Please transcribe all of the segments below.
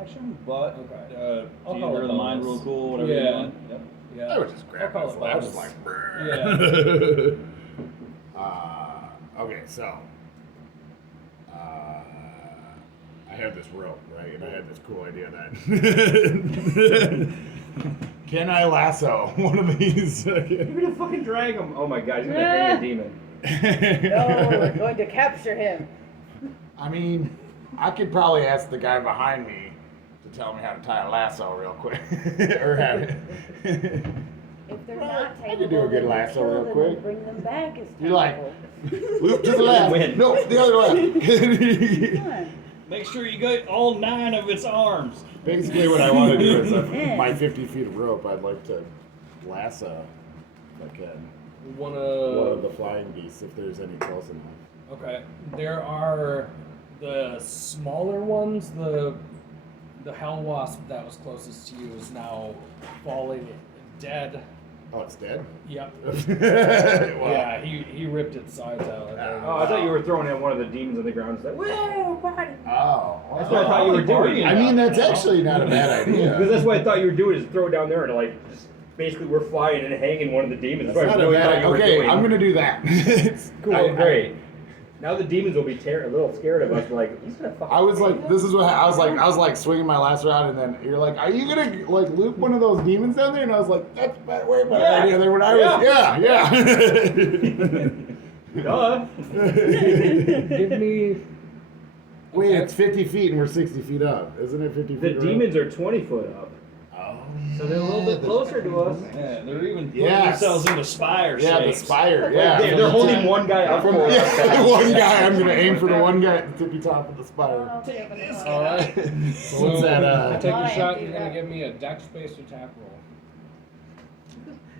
action, but I'll do call you it the mind bonus. rule cool, whatever Yeah. you want. Yep. Yeah. I would just grab I'll call my it flag. I was bonus. just like, brr. Yeah. Okay, so I have this rope, right? And I had this cool idea that can I lasso one of these? You're gonna fucking drag him. Oh my god, he's gonna hang a demon. No, we're going to capture him. I mean, I could probably ask the guy behind me to tell me how to tie a lasso real quick, or have it. If they're not I takeable, could do a good then you lasso kill real them quick. and bring them back as You're like, takeable. loop to the left. Win. No, the other left. Come on. Make sure you get all 9 of its arms. Basically, what I want to do is my 50 feet of rope. I'd like to lasso, if I can, one of the flying geese, if there's any close enough. Okay. There are the smaller ones. The hell wasp that was closest to you is now falling dead. Oh, it's dead? Yep. Wow. Yeah, he ripped its sides out. Oh, I thought you were throwing at one of the demons on the ground. It's like, whoa, buddy. Oh. That's what I thought you were doing. I mean, that's actually not a bad Because idea. that's what I thought you were doing, is throw it down there and like, just basically we're flying and hanging one of the demons. That's what I not a really bad thought idea. you were Okay, doing. I'm going to do that. It's Cool, great. Now the demons will be a little scared of us. Like, he's gonna fucking. I was like, this is what I was like swinging my last round, and then you're like, are you gonna like loop one of those demons down there? And I was like, that's way better idea than when I was. Yeah. Duh. Give me. Wait, it's 50 feet and we're 60 feet up, isn't it? 50 feet. The up? demons are 20 foot up. Oh, So they're a little bit closer to us. Yeah, they're even putting Yes. themselves into spire Yeah, the shapes. spire. Yeah, They're holding one guy up From for us. the one guy, I'm gonna aim for the one guy at the tippy top of the spire. All right. So what's that? Take your Fine, shot. do You're gonna that. give me a dex-based attack roll.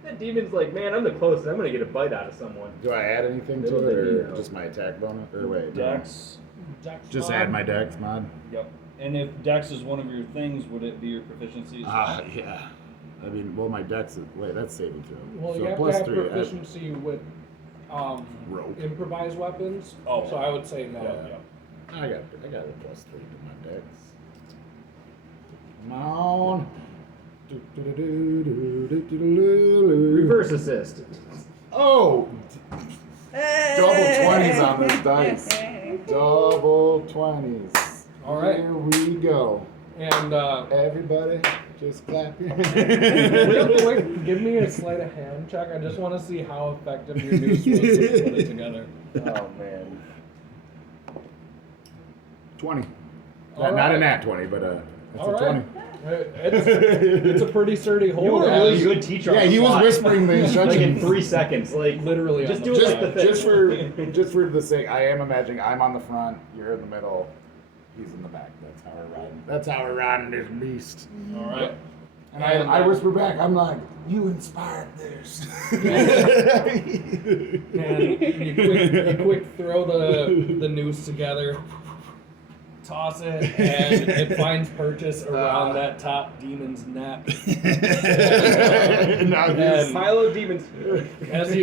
That demon's like, man, I'm the closest. I'm gonna get a bite out of someone. Do I add anything to Little it, bit, or you know. just my attack bonus? Or wait, Dex. Dex just mod. add my dex mod. Yep. And if Dex is one of your things, would it be your proficiency as well? Yeah. I mean, well, my dex is that's saving throw. Well, so you have to plus have 3. proficiency with Rope. improvised weapons. Oh. So I would say no. Yeah. I got a plus 3 to my dex. Come on. Reverse assist. Oh, double 20s on this dice. Double 20s. All right. Here we go. And Everybody, just clap your real quick, give me a sleight of hand check. I just want to see how effective your noose was to put it together. Oh man. 20. All Not right. a nat 20, but it's All a 20. right. It's a pretty sturdy You hold. were a really good teacher. Yeah, on the he was fly. whispering the Like in instructions. 3 seconds. Like, Literally just on do the it fly. like the thing. just for the sake, I am imagining I'm on the front, you're in the middle, he's in the back. That's how we're riding. That's how we're riding this beast. All right. And I whisper back, I'm like, you inspired this. And you quick throw the noose together, toss it, and it finds purchase around that top demon's neck. Now And Milo demons. as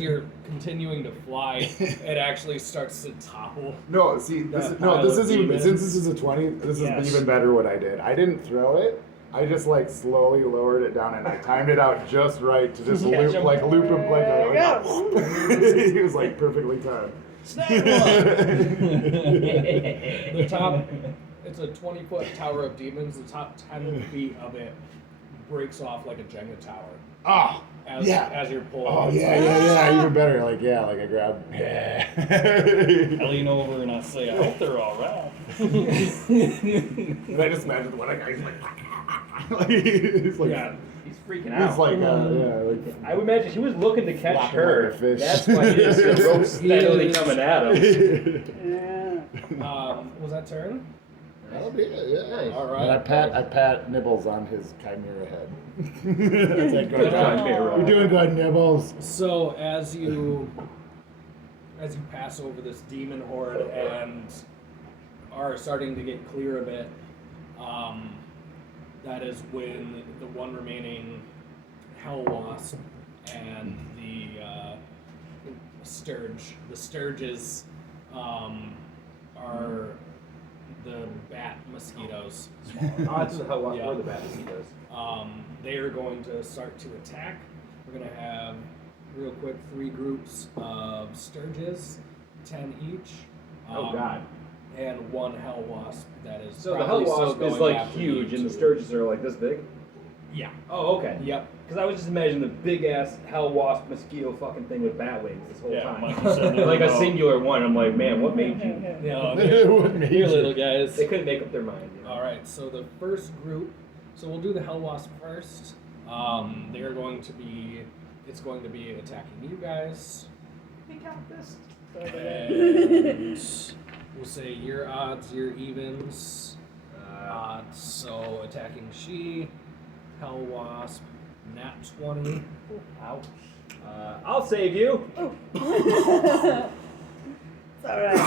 you're continuing to fly, it actually starts to topple. No, see, this is even since this is a 20. This Yes. is even better. What I did, I didn't throw it. I just like slowly lowered it down, and I timed it out just right to just Catch him. loop him like There you a. He was like perfectly timed. The top, it's a 20-foot tower of demons. The top 10 feet of it breaks off like a Jenga tower Ah, as you're pulling. oh it. yeah, even better. Like I grab. Yeah. I lean over and I say, I hope they're all right. And I just imagine the one guy's like, he's like, Yeah. He's freaking out. it's like, like. I would imagine he was looking to catch Flopping her. like a fish. That's why he just the rope steadily coming at him. Yeah. Was that turn? Oh, yeah. All right. And I pat Nibbles on his chimera head. It's like, good job. Chimera. You're doing good, Nibbles. So as you pass over this demon horde and are starting to get clear of it, that is when the one remaining hell wasp and the sturge. The sturges are the mosquitoes. Oh, that's how Yeah. we're the bat mosquitoes. They are going to start to attack. We're going to have, real quick, 3 groups of Sturges, 10 each. Oh God. And 1 Hell Wasp that is So the probably hell still wasp is going like after huge, you and the too. sturges are like this big. Yeah. Oh, okay. Yep. Because I was just imagining the big ass hell wasp mosquito fucking thing with bat wings this whole Yeah, time. like you said, like a no. singular one. I'm like, man, what made you? No, What made you're you? little guys. They couldn't make up their mind. You know? All right, so the first group, so we'll do the Hell Wasp first. They are going to be, it's going to be attacking you guys. They count this. And we'll say your odds, your evens. Odds, so attacking she, Hell Wasp, nat 20. Ouch. I'll save you. It's alright.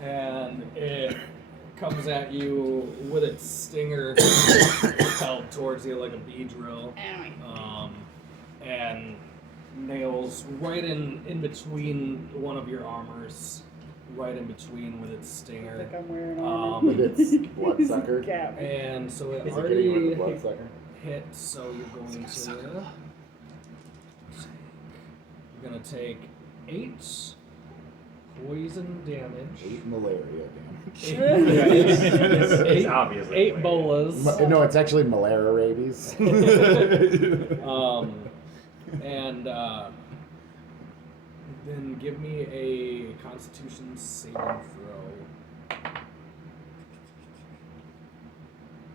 And it comes at you with its stinger held towards you like a bee drill. And nails right in between one of your armors, right in between with its stinger. Like I'm wearing armor. With its bloodsucker. Cap. And so it Is it getting rid of already the bloodsucker? hit, so you're going to take 8 poison damage. 8 malaria damage. It's obviously 8 bolas. No, it's actually malaria rabies. And then give me a Constitution saving throw.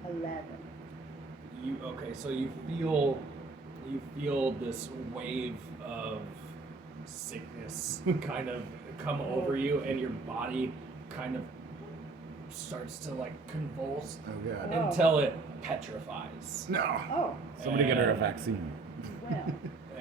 11. So you feel this wave of sickness kind of come over you, and your body kind of starts to like convulse Oh god. Oh. until it petrifies. No. Oh, Somebody get her a vaccine. well.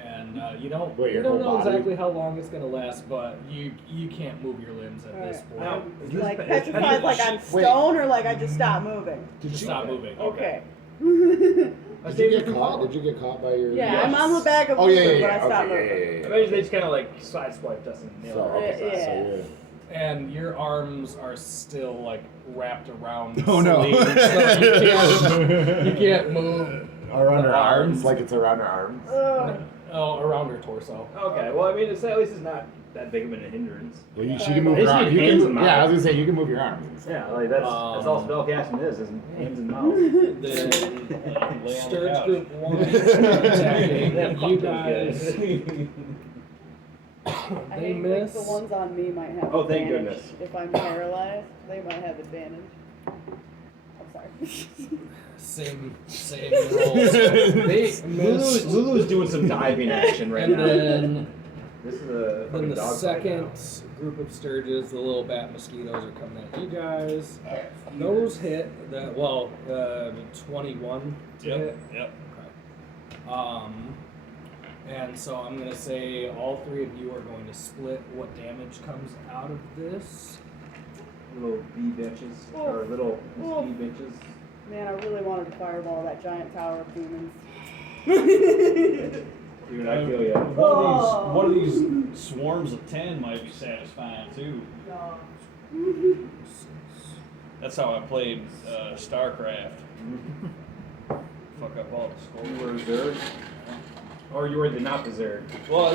And you don't Wait, your know whole body? exactly how long it's gonna last, but you can't move your limbs at this point. Now, is this Like is petrified, like I'm stone, or like I just stopped moving? Just stop moving. Okay. Did you get caught? Did you get caught by your? Yeah, Yes. I'm on the back of Oh moving, yeah, yeah, but I yeah. stopped Okay, moving. yeah. Imagine they just kind of like sideswiped us and nailed So, our okay, Yeah. so And your arms are still like wrapped around. Oh, no. sleeves, so you can't move. around her The arms, arms. like it's around her arms. Oh, around her torso. Okay, well, I mean, it's, at least it's not that big of a hindrance. Well, she can move They her just arms. need You hands can, and yeah, I mouth. was gonna say you can move your arms. Yeah, like that's all spellcasting is hands and mouth. Then Lay on the Sturge couch. Group 1 attacking Yeah, fuck you those guys. I They think miss. like the ones on me might have Oh, thank advantage. goodness. If I'm paralyzed, they might have advantage. I'm sorry. Same rolls. They miss. Lulu's doing some diving action right And now. then This is a Then fucking the dog fight second now. group of Sturges, the little bat mosquitoes, are coming at you guys. Those hit that 21 to hit. Yep. Okay. And so I'm gonna say all 3 of you are going to split what damage comes out of this. Little bee bitches, or little mosquito bitches. Man, I really wanted to fireball that giant tower of demons. Dude, I feel ya. One of these swarms of 10 might be satisfying too. That's how I played StarCraft. Fuck up all the You scores. were Zerg? Or you were the not the Zerg? Well,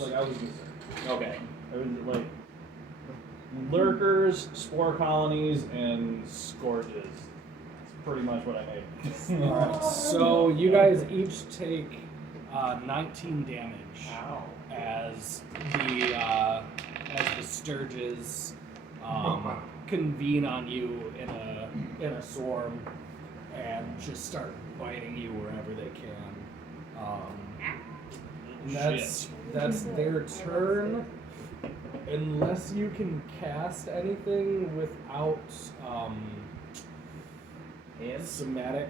like I was just, Okay. I was like lurkers, spore colonies, and scourges. That's pretty much what I made. Alright, so you guys each take 19 damage as the Sturges convene on you in a swarm and just start biting you wherever they can. And that's their turn, unless you can cast anything without Hands? somatic.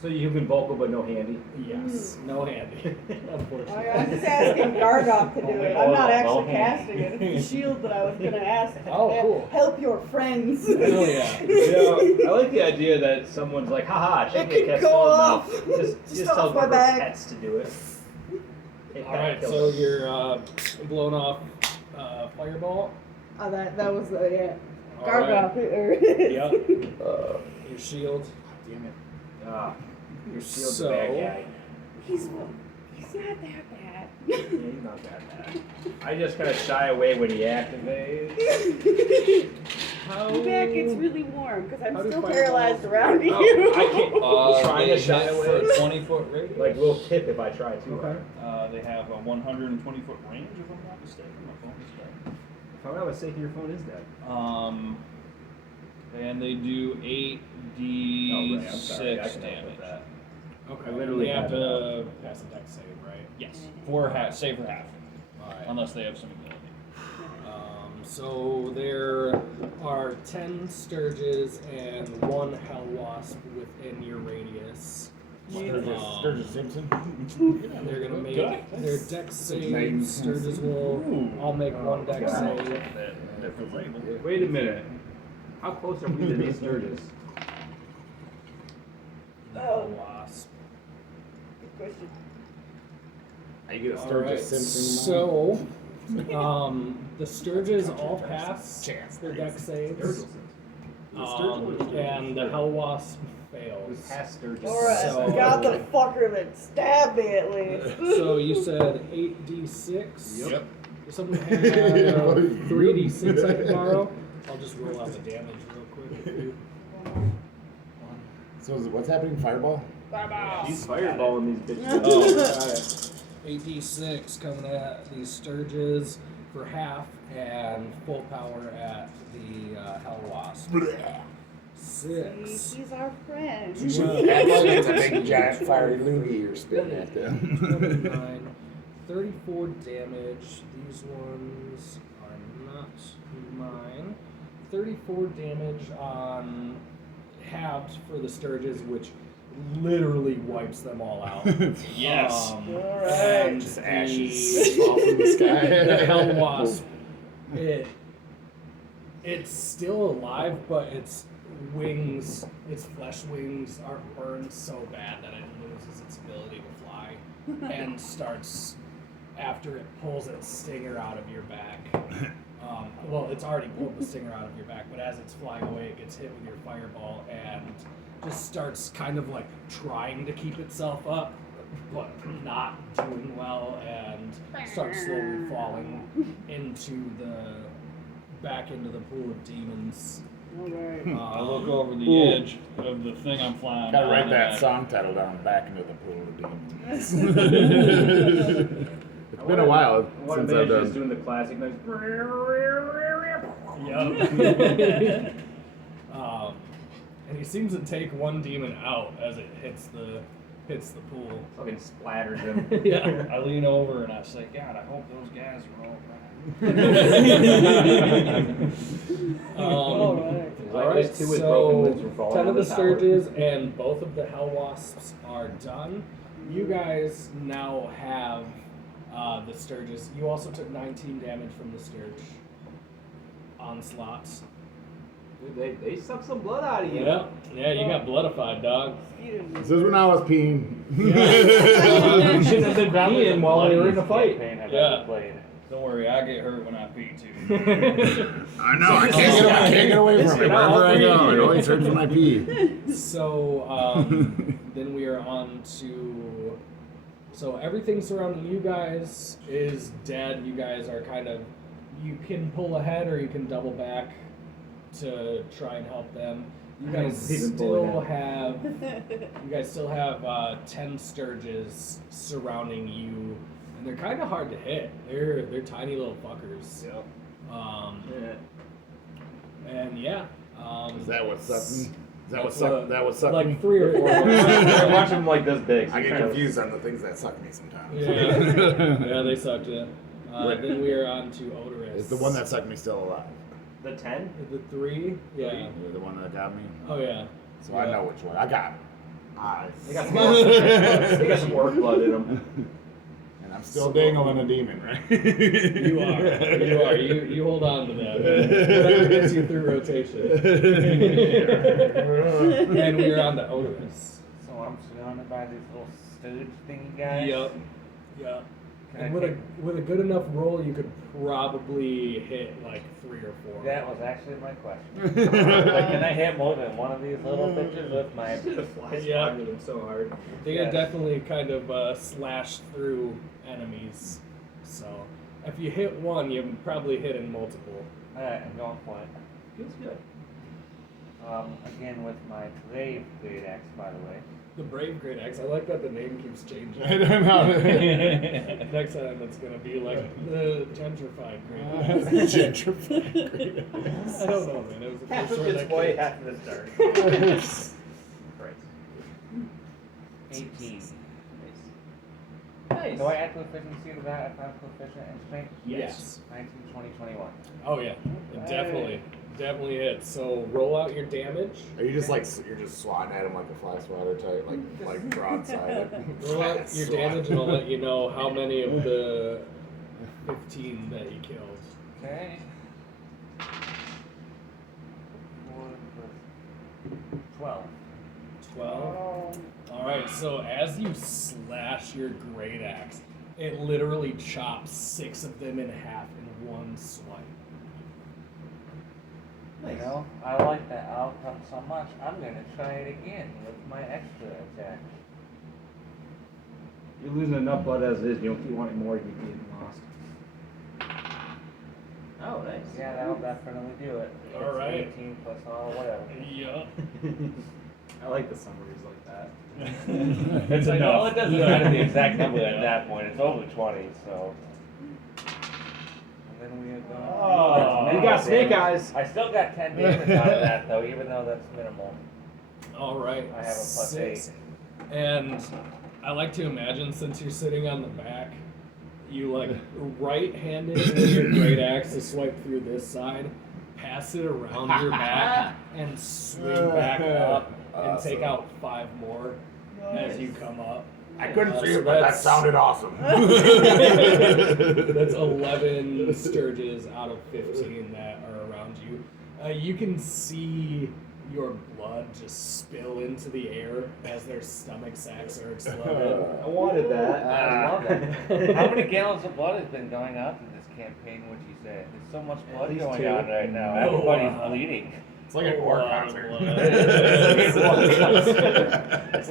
So you can vocal but no handy? Yes, no handy, unfortunately. I'm just asking Gargoth to do it. I'm not actually casting it. It's the shield that I was gonna ask. Oh, cool. Help your friends. Hell yeah. You know, I like the idea that someone's like, haha, she It can can cast go spells off. now. Just Just off tell my one of her back. pets to do it. Hey, pet Alright, killer. so you're blown off fireball. Oh, that was the, yeah. All right. Gargoth. Yep. Your shield. Damn it. Your shield's So- a bad guy. He's not that bad. Yeah, he's not that bad. I just kind of shy away when he activates. How? My back gets really warm because I'm How do still fireballs- paralyzed around you. Oh, I can't. Trying They to shy hit away. for a 20-foot radius. Like, we'll tip if I try to. Okay. They have a 120-foot range, if I'm not mistaken. My phone is dead. If I'm not mistaken, your phone is dead. And they do 8d6 Oh, right. I'm sorry. I can help damage. with that. Okay. I literally you have have it to pass a dex save, right? Yes, for half, save for half, Alright. unless they have some ability. So there are 10 Sturges and 1 Hell Wasp within your radius. Sturgis Simpson. And they're gonna make Good. their dex save. Nice. Sturges will all make one dex God. save. Different label. Wait a minute. How close are we to these Sturges? The Hell Wasp. Good question. I get a All Sturgis right. Simpson. So, the Sturges all pass their dex saves, and the Hell Wasp We fails. passed Sturges. Alright, So- got the fucker that stabbed me at least. So you said 8d6. Yep. Something have 3d6 I can borrow. I'll just roll out the damage real quick. So what's happening? Fireball? He's fireballing these bitches. Oh, got it. 8d6 coming at these Sturges for half, and full power at the Hell Wasp. 6. He's our friend. You should act like it's a big giant fiery loogie you're spitting at them. 29, 34 damage. These ones are not mine. 34 damage on halved for the Sturges, which literally wipes them all out. Yes. Alright. And Just the- ashes fall from the sky. the Hell Wasp, it's still alive, but its wings, its flesh wings, are burned so bad that it loses its ability to fly, and starts after it pulls its stinger out of your back. Well, it's already pulled the stinger out of your back, but as it's flying away, it gets hit with your fireball and just starts kind of like trying to keep itself up, but not doing well, and starts slowly falling back into the pool of demons. Alright. I look over the Ooh. edge of the thing I'm flying. Gotta on write and that I- song title down back into the pool of demons. It's been a while What since a I've minute just done. doing the classic noise. Yep. And he seems to take one demon out as it hits the pool. Fucking splatters him. Yeah. I lean over and I say, God, I hope those guys are all right. Alright. Alright, Those two with broken limbs so were falling 10 on of the the tower. Sturges and both of the Hell Wasps are done. You guys now have the Sturges. You also took 19 damage from the Sturge onslaughts. Dude, they suck some blood out of you. Yeah, you got bloodified, dog. This is when I was peeing. You shouldn't have been peeing while we were in a fight. Yeah. Don't worry, I get hurt when I pee too. I know, I can't get away from it. Wherever I go, it always hurts when I pee. So then we are on to. So everything surrounding you guys is dead. You guys are kind of. You can pull ahead or you can double back to try and help them. You guys Even pull still ahead. have. You guys still have 10 Sturges surrounding you, and they're kind of hard to hit. They're tiny little fuckers. Yep. And yeah. Is that what sucked me? Is that what That's sucked? That what sucked like me? 3 or 4. I watch them like this big. so I you get kind of- confused on the things that suck me sometimes. Yeah, they sucked it. Wait. Then we are on to Odorous. Is the one that sucked me still alive? The 10? The 3? Yeah. You're the one that got me? Oh yeah. So I know which one. I got it. They got some orc blood in them. And I'm still dangling a demon, right? You are. You hold on to that. Whatever gets you through rotation. And we are on to Odorous. So I'm surrounded by these little stooge thingy guys. Yep. And with a good enough roll, you could probably hit like 3 or 4. That was actually my question. Like, can I hit more than one of these little bitches with my? The flies Yeah. flying them so hard. They Yes. definitely kind of slash through enemies. So if you hit one, you probably hit in multiple. Alright, I'm going for it. Feels good. Again with my Brave Great Axe, by the way. The Brave Great Axe. I like that the name keeps changing. I don't know. Next time it's gonna be like the Gentrified Great Axe. Gentrified great axe. I don't know, man. It was the Half first of one it's that white, came. half of it's dark. Right. 18. Nice. Do I add proficiency to that if I'm proficient in strength? Yes. 19, 20, 21. Oh yeah, it definitely hits. So roll out your damage. Are you just like you're just swatting at him like a fly swatter type, like broadside? Roll out your damage, and I'll let you know how many of the 15 that he killed. Okay. 4 plus 12. 12. All right. So as you slash your great axe, it literally chops 6 of them in half in one swipe. You know, I like that outcome so much, I'm gonna try it again with my extra attack. You're losing enough blood as it is. You don't keep wanting more, you keep getting lost. Oh, nice. Yeah, that'll definitely do it. All It's right. 18 plus all, whatever. Yeah. I like the summaries like that. It's Well, enough. it doesn't matter the exact number at that point. It's over 20, so. And then we are going. Oh, you got snake eyes. I still got 10 damage out of that, though, even though that's minimal. All right. I have a plus 6. And I like to imagine, since you're sitting on the back, you like right-handed with your great axe to swipe through this side, pass it around your back, and swing back up and take out 5 more as you come up. I couldn't see So it, but that that's- sounded awesome. That's 11 Sturges out of 15 that are around you. You can see your blood just spill into the air as their stomach sacs are exploded. I wanted that. I love it. How many gallons of blood has been going out in this campaign, would you say? There's so much blood least going 2. on right now. Oh, Everybody's wow. bleeding. It's like a war concert. That's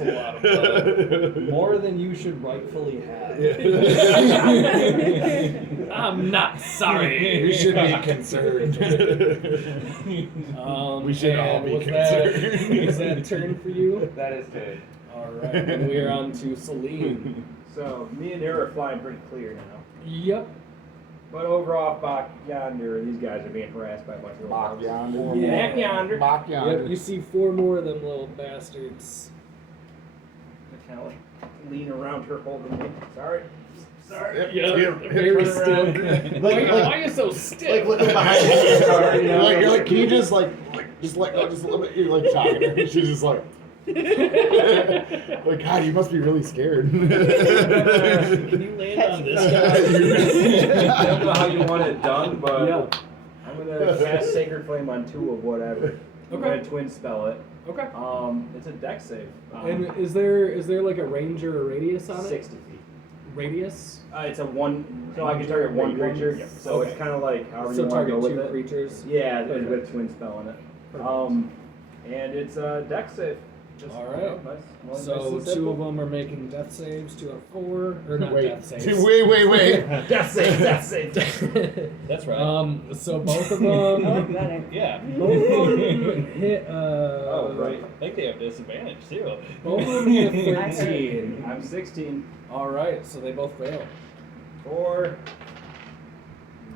a lot of blood. More than you should rightfully have. I'm not sorry. We should be concerned. We should all and be was concerned. Is that turn for you? That is good. All right, and we are on to Celine. So, me and her are flying pretty clear now. Yep. But over off back yonder, these guys are being harassed by a bunch of Bach little yonder. bugs. Back yonder. Bach yonder. Yep, you see 4 more of them little bastards. I kind of like lean around her holding me. Sorry. Sorry. Yeah, Very turn still. around. Why Like- are you so stiff? looking behind you. Sorry, you're like, can you just just let go, just a little bit? You're like talking to her, and she's just like, like, God, you must be really scared. Can you land on this guy? I don't know how you want it done, but Yeah. I'm gonna cast Sacred Flame on 2 of whatever. I'm Okay. gonna twin spell it. Okay. It's a dex save. And is there like a range or a radius on it? 60 feet. Radius? It's a 1, so I can target 1 creature. So Okay. it's kind of like however So you want to target go 2 with it. creatures. Yeah, Okay. with twin spell in it. Perfect. And it's a dex save. Just, All right. nice. Well, So nice and 2 simple. of them are making death saves, 2 are 4, or not Wait, death saves. wait. Death save, death save, death save. That's right. So both of Oh, them, got it. Yeah. both of them hit. Oh, right. I think they have disadvantage too. Both of them hit I heard. 13. I'm 16. All right, so they both fail. 4,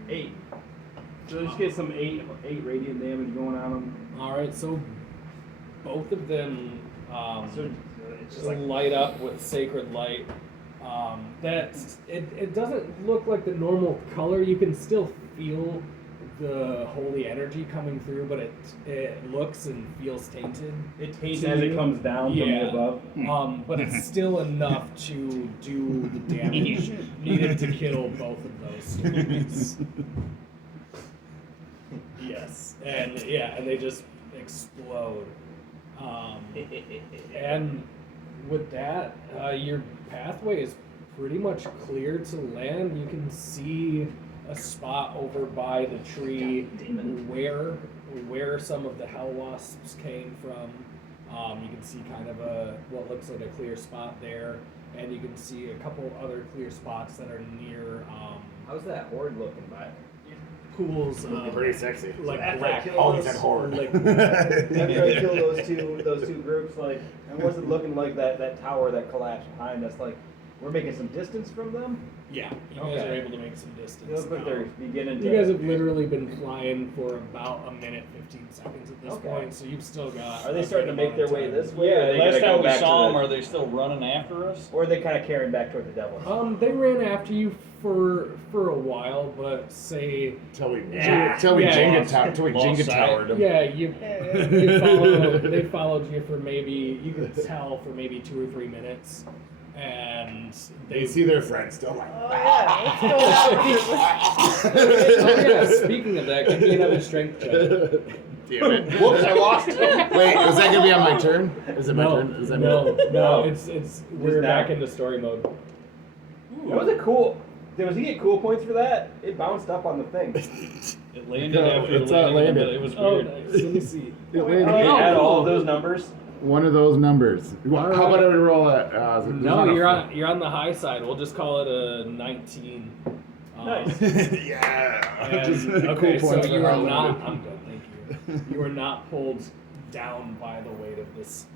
8. So just get some 8 radiant damage going on them. All right, so both of them So it's just like light up with sacred light. It doesn't look like the normal color. You can still feel the holy energy coming through, but it looks and feels tainted. it tastes to as it you. comes down Yeah. from above. But it's still enough to do the damage needed to kill both of those students. Yes, and they just explode. And with that, your pathway is pretty much clear to land. You can see a spot over by the tree where some of the hell wasps came from. You can see kind of what looks like a clear spot there, and you can see a couple other clear spots that are near How's that horde looking by? pools. Pretty sexy. Like After I black kill Oh, he those- said horde. like After I kill those two groups, like, and what's it looking like that tower that collapsed behind us? Like, we're making some distance from them. yeah, you guys Okay. are able to make some distance. It looks like now. they're beginning to. You guys have literally been flying for about a minute 15 seconds at this Okay. point, so you've still got. Are they a starting to good make their amount way of this time. way? or are they last gonna go time we back saw to them, are they still running after us? Or are they kind of carrying back toward the devil? They ran after you for a while, but say Till we Yeah. Jenga Lost towered them. yeah, you they followed you for maybe you could tell for maybe 2 or 3 minutes, and They see their friends still like. Oh yeah, let's go after Oh yeah, speaking of that, give me another strength check. Damn it. Whoops, I lost him. Wait, was that gonna be on my turn? Is it my turn? Is that no, me? no, it's we're now. back into story mode. That was a cool. Was he get cool points for that? It bounced up on the thing. It landed No, after it it's not landed, landed. but it was Oh, weird. nice. Let me see. It Oh, landed. you add all cool. of those numbers. One of those numbers. How about I roll that? No, you're on the high side. We'll just call it a 19. Nice. Yeah. And, Just okay, cool so points you for are Harlan. not. I'm good, thank you. You are not pulled down by the weight of this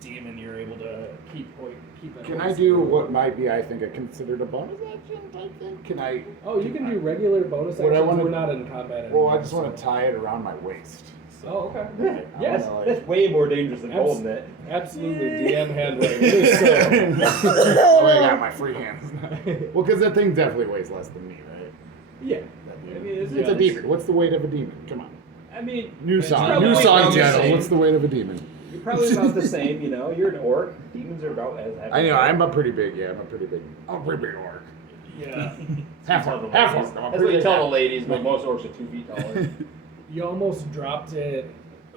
demon. You're able to keep it. Can I do what might be, I think, a considered a bonus action type thing? Can I? Oh, you can do regular bonus What I actions. wanna- We're not in combat anymore. Well, I just want to tie it around my waist. Oh, okay. Like, I Yes, wanna, That's way more dangerous than Abs- holding it. Absolutely, DM handwriting. So, Oh, I got my free hands. Well, because that thing definitely weighs less than me, right? yeah. That I demon. mean, it's It's a demon. What's the weight of a demon? Come on. I mean, New it's song. probably New song about the channel. same. What's the weight of a demon? You're probably about the same. You know, you're an orc. Demons are about as heavy. I know. I'm a pretty big. Yeah, I'm a pretty big orc. Yeah. Half Tell the orc. Half ladies. orc. I'm a That's what pretty you big tell the half. ladies, but most orcs are 2 feet taller. You almost dropped it,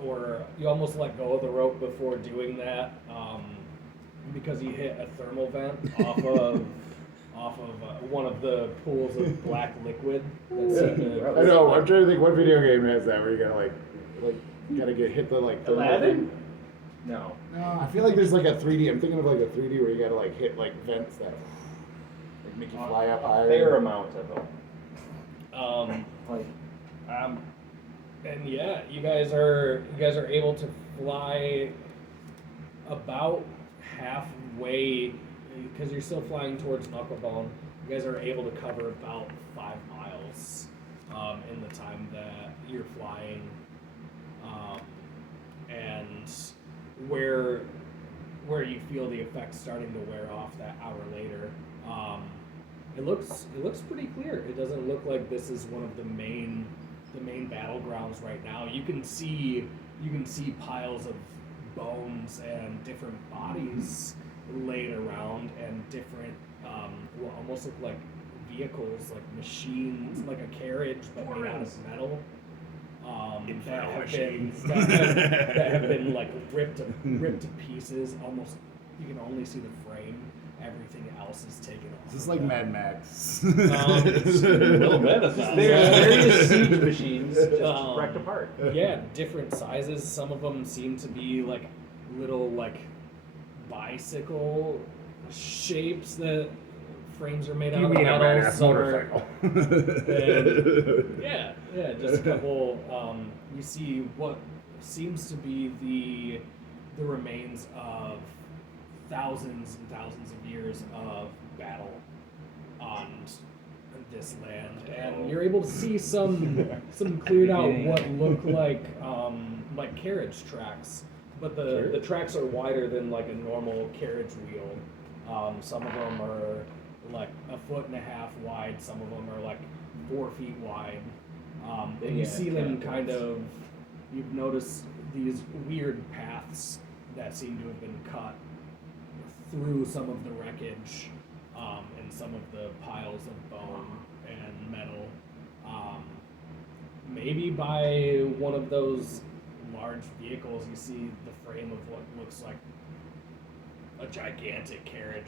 or you almost let go of the rope before doing that, because you hit a thermal vent off of one of the pools of black liquid that seemed to. I know. I'm trying to think what video game has that where you gotta like gotta get hit the like. thermal Aladdin? thing. No. No, I feel like there's like a 3D. I'm thinking of like a 3D where you gotta like hit like vents that like make you fly up A higher. fair amount of them. Like, And yeah, you guys are able to fly about halfway because you're still flying towards Knucklebone. You guys are able to cover about 5 miles in the time that you're flying, and where you feel the effects starting to wear off that hour later. It looks pretty clear. It doesn't look like this is one of the main battlegrounds right now. You can see piles of bones and different bodies laid around, and different what almost look like vehicles, like machines, like a carriage but made out of metal. That have been like ripped to pieces. Almost, you can only see the frame. Everything else is taken off. Is this like Mad Max? A little bit of that. various siege machines just Um, wrecked apart. Yeah, different sizes. Some of them seem to be like little like bicycle shapes that frames are made out You of mean a metal. badass Some are- motorcycle? yeah, just a couple. You see what seems to be the remains of thousands and thousands of years of battle on this land, and you're able to see some cleared out what look like carriage tracks, but the tracks are wider than like a normal carriage wheel. Some of them are like 1.5 feet wide. Some of them are like 4 feet wide. And you Yeah, see them captains. kind of. You've noticed these weird paths that seem to have been cut through some of the wreckage and some of the piles of bone and metal. Maybe by one of those large vehicles, you see the frame of what looks like a gigantic carriage,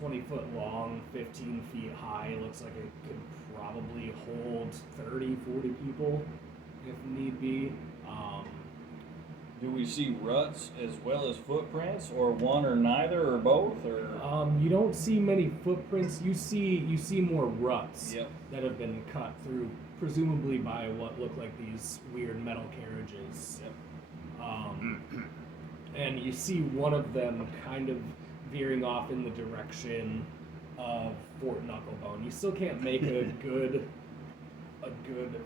20 foot long, 15 feet high. Looks like it could probably hold 30, 40 people if need be. Do we see ruts as well as footprints, or one or neither, or both, or? You don't see many footprints. You see more ruts Yep. that have been cut through, presumably by what look like these weird metal carriages. Yep. And you see one of them kind of veering off in the direction of Fort Knucklebone. You still can't make a good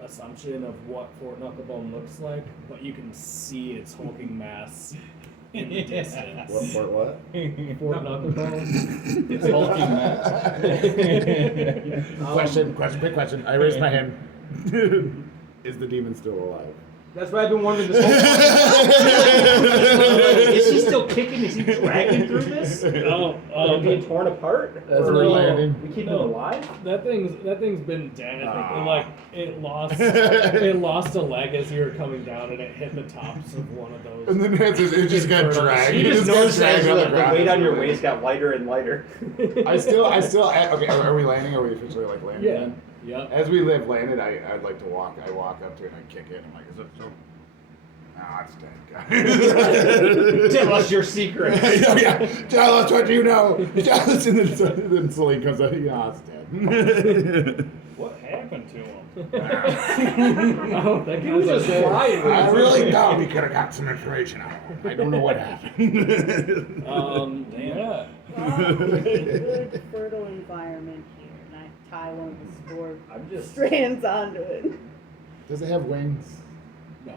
assumption of what Fort Knucklebone looks like, but you can see its hulking mass in the distance. What? Fort Knucklebone. It's hulking mass. Big question. I raised my hand. Is the demon still alive? That's what I've been wondering this whole time. Is he still kicking? Is he dragging through this? Are they being torn apart? That's Or no we landing. keep him alive? That thing's been dead. Ah. It lost a leg as you were coming down, and it hit the tops of one of those. And then it just got dragged. You It just got noticed as dragged on the ground. weight on your waist got lighter and lighter. I still. Okay, are we landing? Are we officially like landing? Yeah. then? Yep. As we landed, I'd like to walk. I walk up to it and I kick it. I'm like, is it so? Nah, it's dead, guys. Tell us your secret. Oh, yeah. Tell us what you know. Tell us. And then Celine comes out. Yeah, it's dead. What happened to him? Oh, that He was just flying. I really thought we could have got some information out of him. I don't know what happened. Yeah. Good fertile environment here, and I tie one of the sport strands onto it. Does it have wings? No,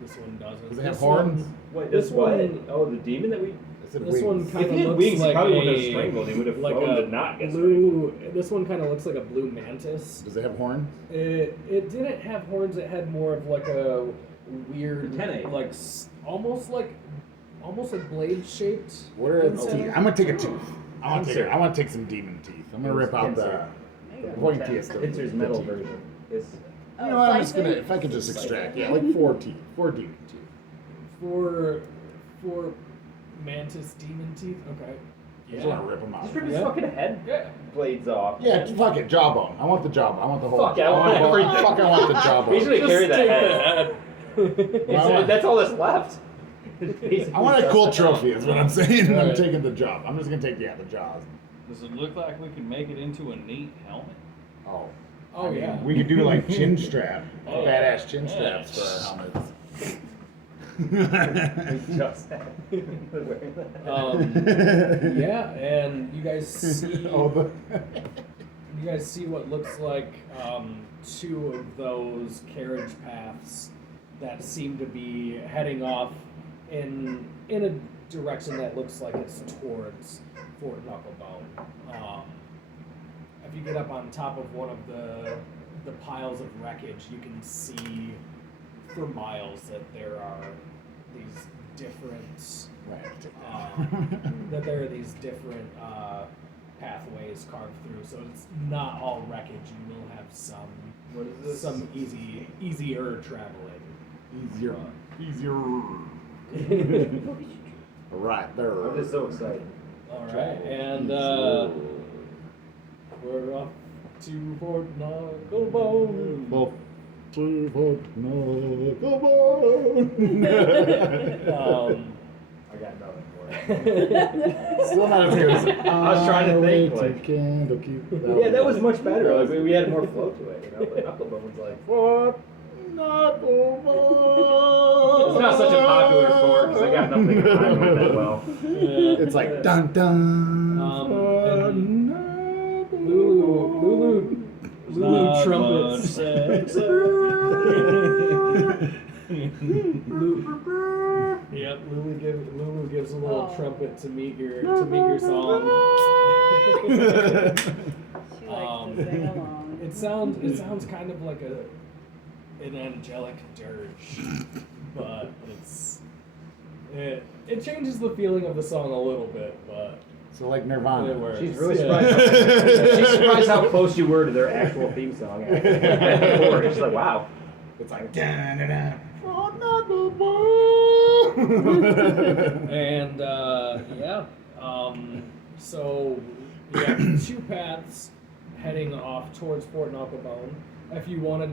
this one doesn't. Does it have This horns? Wait, This this what? one- Oh, the demon that we. I said This one wings. kind If of he had looks wings, he like probably wouldn't have a strangled. He would have like flown a to not get strangled. blue. This one kind of looks like a blue mantis. Does it have horns? It didn't have horns. It had more of like a weird, Antennae. like almost like blade shaped. What are its teeth? I'm gonna take a tooth. I want Pincer. to take some demon teeth. I'm gonna rip out the Pincer. pointiest of Pincer's the metal teeth. version. It's You know what? I'm just gonna, if I could just extract, yeah, like 4 teeth, 4 demon teeth. For mantis demon teeth. Okay. I just want to rip them out. just rip his Yeah. fucking head blades off. Yeah, fuck it, jawbone. I want the jawbone. I want the whole. Fuck it, I want the whole- everything. Fuck, I want the jawbone. Basically, carry that take head. That's all that's left. I want a cool trophy. Is what I'm saying. I'm Alright. taking the job. I'm just gonna take the jaws. Does it look like we could make it into a neat helmet? Oh. Oh I mean, yeah. We could do like chin strap, Oh, badass chin yeah. straps for our helmets. Just Yeah, and you guys see. Oh, You guys see what looks like 2 of those carriage paths that seem to be heading off in a direction that looks like it's towards Fort Knucklebone. If you get up on top of one of the piles of wreckage, you can see for miles that there are these different pathways carved through. So it's not all wreckage. You will have What is this? some easier traveling. Easier. Right there. I'm just so excited. All right, and we're off to Fort Knucklebone. Well, to Fort Knucklebone. I got nothing for it. Still not as good as I was trying to think, like- Candle keep Yeah, that was much better. Like we had more flow to it, you know. But Knucklebone was like, Fort Knucklebone. it's not such a popular fort because I got nothing in mind with that well. It's like dun dun. Fort and Knucklebone. Lulu trumpets. Yep, Lulu gives a little trumpet to meet your song. She likes to sing along. It sounds kind of like an angelic dirge, but it changes the feeling of the song a little bit, but So like it Nirvana. works. She's really Yeah. surprised. She's surprised how close you were to their actual theme song. She's like, wow. It's like da da da. Fort Knucklebone. And yeah, so you have two paths heading off towards Fort Knucklebone. If you wanted